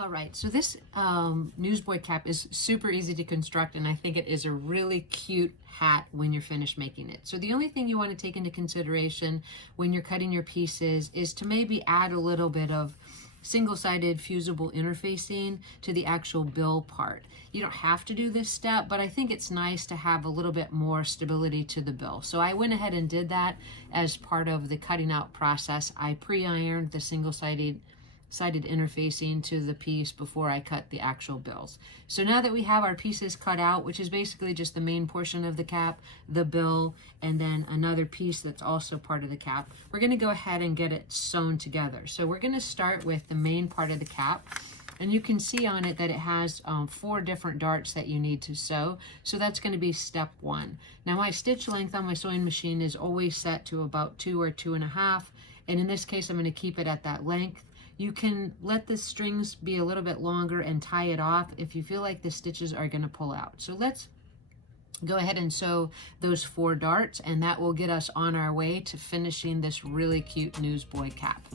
All right, so this Newsboy cap is super easy to construct, and I think it is a really cute hat when you're finished making it. So the only thing you want to take into consideration when you're cutting your pieces is to maybe add a little bit of single-sided fusible interfacing to the actual bill part. You don't have to do this step, but I think it's nice to have a little bit more stability to the bill. So I went ahead and did that as part of the cutting out process. I pre-ironed the single-sided interfacing to the piece before I cut the actual bills. So now that we have our pieces cut out, which is basically just the main portion of the cap, the bill, and then another piece that's also part of the cap, we're going to go ahead and get it sewn together. So we're going to start with the main part of the cap. And you can see on it that it has 4 different darts that you need to sew. So that's going to be step 1. Now my stitch length on my sewing machine is always set to about 2 or 2.5. And in this case, I'm going to keep it at that length. You can let the strings be a little bit longer and tie it off if you feel like the stitches are going to pull out. So let's go ahead and sew those 4 darts, and that will get us on our way to finishing this really cute Newsboy cap.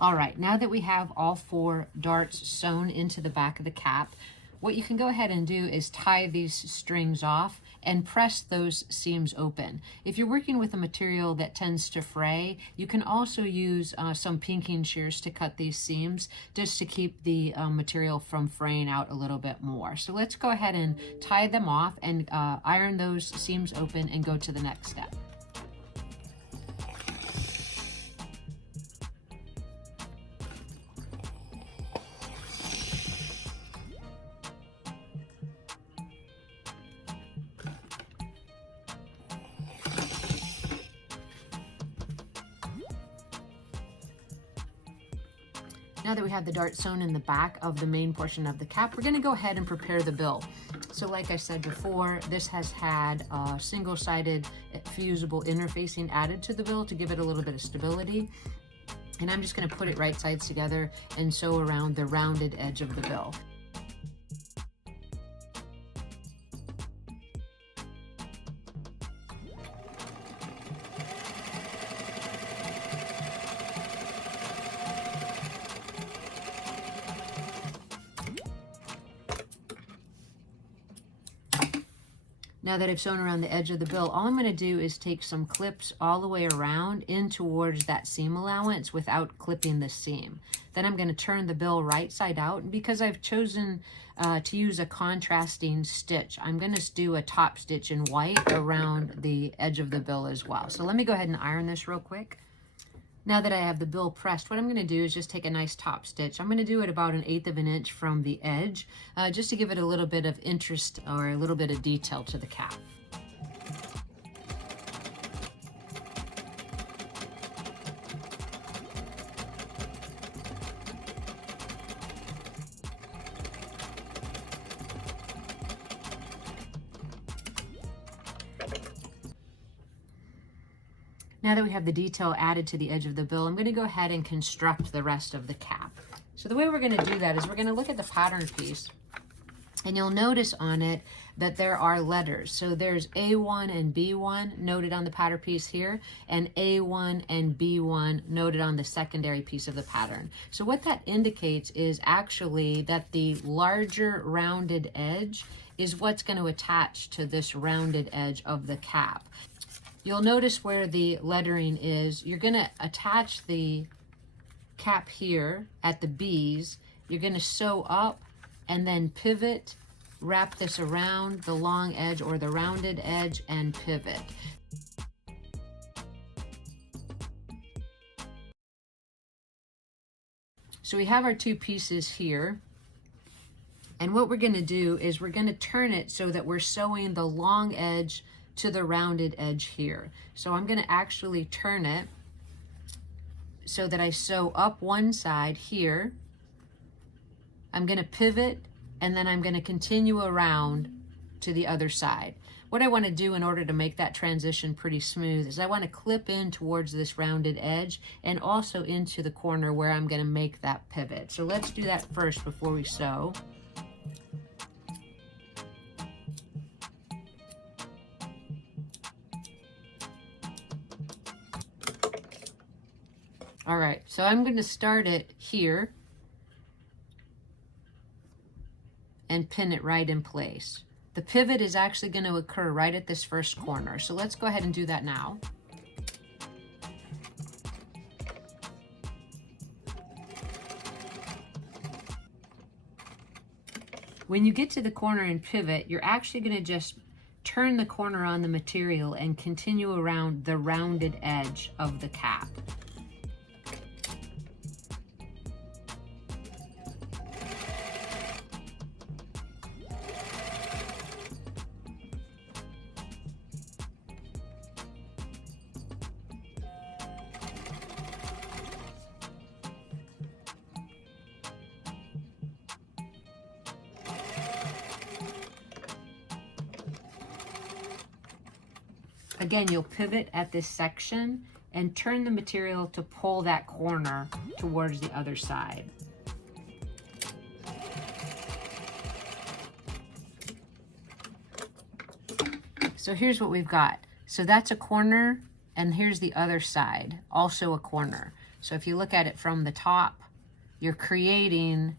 All right, now that we have all 4 darts sewn into the back of the cap, what you can go ahead and do is tie these strings off and press those seams open. If you're working with a material that tends to fray, you can also use some pinking shears to cut these seams just to keep the material from fraying out a little bit more. So let's go ahead and tie them off and iron those seams open and go to the next step. Now that we have the dart sewn in the back of the main portion of the cap, we're going to go ahead and prepare the bill. So like I said before, this has had single-sided fusible interfacing added to the bill to give it a little bit of stability. And I'm just going to put it right sides together and sew around the rounded edge of the bill. Now that I've sewn around the edge of the bill, all I'm going to do is take some clips all the way around in towards that seam allowance without clipping the seam. Then I'm going to turn the bill right side out, and because I've chosen to use a contrasting stitch, I'm going to do a top stitch in white around the edge of the bill as well. So let me go ahead and iron this real quick. Now that I have the bill pressed, what I'm going to do is just take a nice top stitch. I'm going to do it about 1/8 of an inch from the edge, just to give it a little bit of interest or a little bit of detail to the cap. Now that we have the detail added to the edge of the bill, I'm going to go ahead and construct the rest of the cap. So the way we're going to do that is we're going to look at the pattern piece, and you'll notice on it that there are letters. So there's A1 and B1 noted on the pattern piece here, and A1 and B1 noted on the secondary piece of the pattern. So what that indicates is actually that the larger rounded edge is what's going to attach to this rounded edge of the cap. You'll notice where the lettering is. You're going to attach the cap here at the B's. You're going to sew up and then pivot, wrap this around the long edge or the rounded edge and pivot. So we have our 2 pieces here. And what we're going to do is we're going to turn it so that we're sewing the long edge to the rounded edge here. So I'm going to actually turn it so that I sew up one side here. I'm going to pivot, and then I'm going to continue around to the other side. What I want to do in order to make that transition pretty smooth is I want to clip in towards this rounded edge and also into the corner where I'm going to make that pivot. So let's do that first before we sew. All right, so I'm going to start it here and pin it right in place. The pivot is actually going to occur right at this first corner. So let's go ahead and do that now. When you get to the corner and pivot, you're actually going to just turn the corner on the material and continue around the rounded edge of the cap. Again, you'll pivot at this section and turn the material to pull that corner towards the other side. So here's what we've got. So that's a corner, and here's the other side, also a corner. So if you look at it from the top, you're creating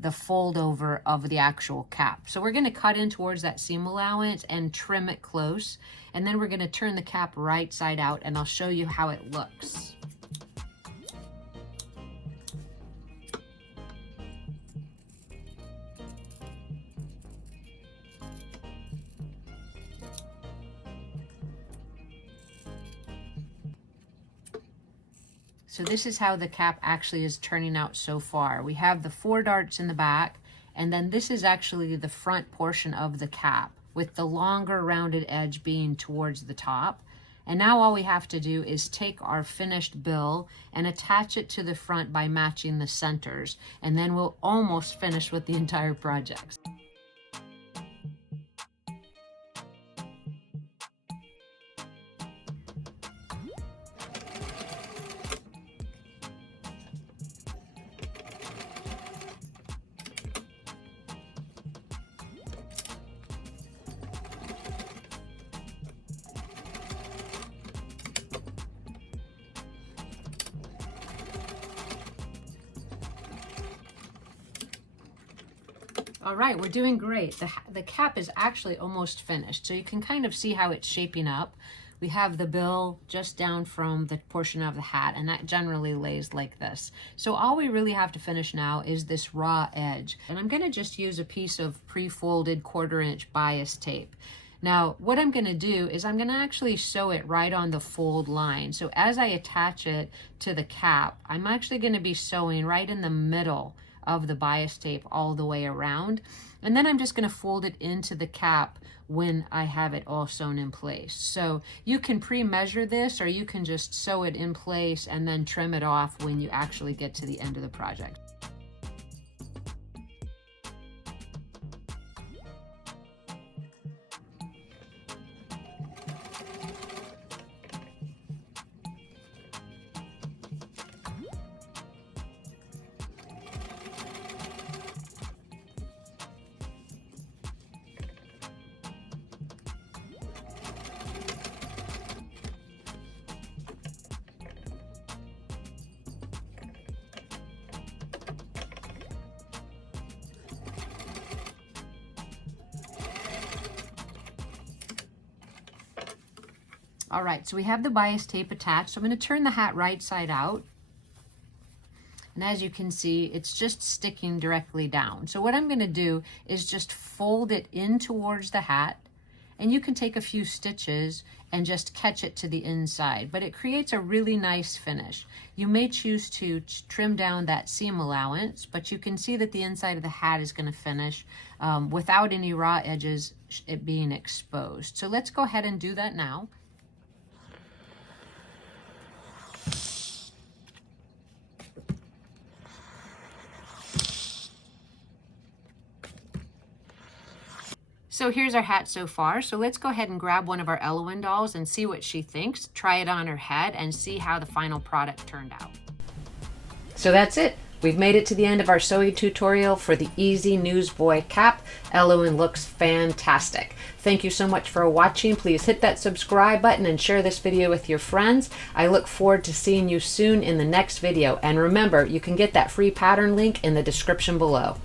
the fold over of the actual cap. So we're going to cut in towards that seam allowance and trim it close, and then we're going to turn the cap right side out, and I'll show you how it looks. So this is how the cap actually is turning out so far. We have the 4 darts in the back, and then this is actually the front portion of the cap with the longer rounded edge being towards the top. And now all we have to do is take our finished bill and attach it to the front by matching the centers, and then we'll almost finish with the entire project. All right, we're doing great. The cap is actually almost finished, so you can kind of see how it's shaping up. We have the bill just down from the portion of the hat, and that generally lays like this. So all we really have to finish now is this raw edge. And I'm gonna just use a piece of pre-folded 1/4-inch bias tape. Now, what I'm gonna do is I'm gonna actually sew it right on the fold line. So as I attach it to the cap, I'm actually gonna be sewing right in the middle of the bias tape all the way around. And then I'm just going to fold it into the cap when I have it all sewn in place. So you can pre-measure this, or you can just sew it in place and then trim it off when you actually get to the end of the project. All right, so we have the bias tape attached. So I'm going to turn the hat right side out. And as you can see, it's just sticking directly down. So what I'm going to do is just fold it in towards the hat and you can take a few stitches and just catch it to the inside, but it creates a really nice finish. You may choose to trim down that seam allowance, but you can see that the inside of the hat is going to finish without any raw edges it being exposed. So let's go ahead and do that now. So here's our hat so far. So let's go ahead and grab one of our Elowen dolls and see what she thinks. Try it on her head and see how the final product turned out. So that's it. We've made it to the end of our sewing tutorial for the Easy Newsboy cap. Elowen looks fantastic. Thank you so much for watching. Please hit that subscribe button and share this video with your friends. I look forward to seeing you soon in the next video. And remember, you can get that free pattern link in the description below.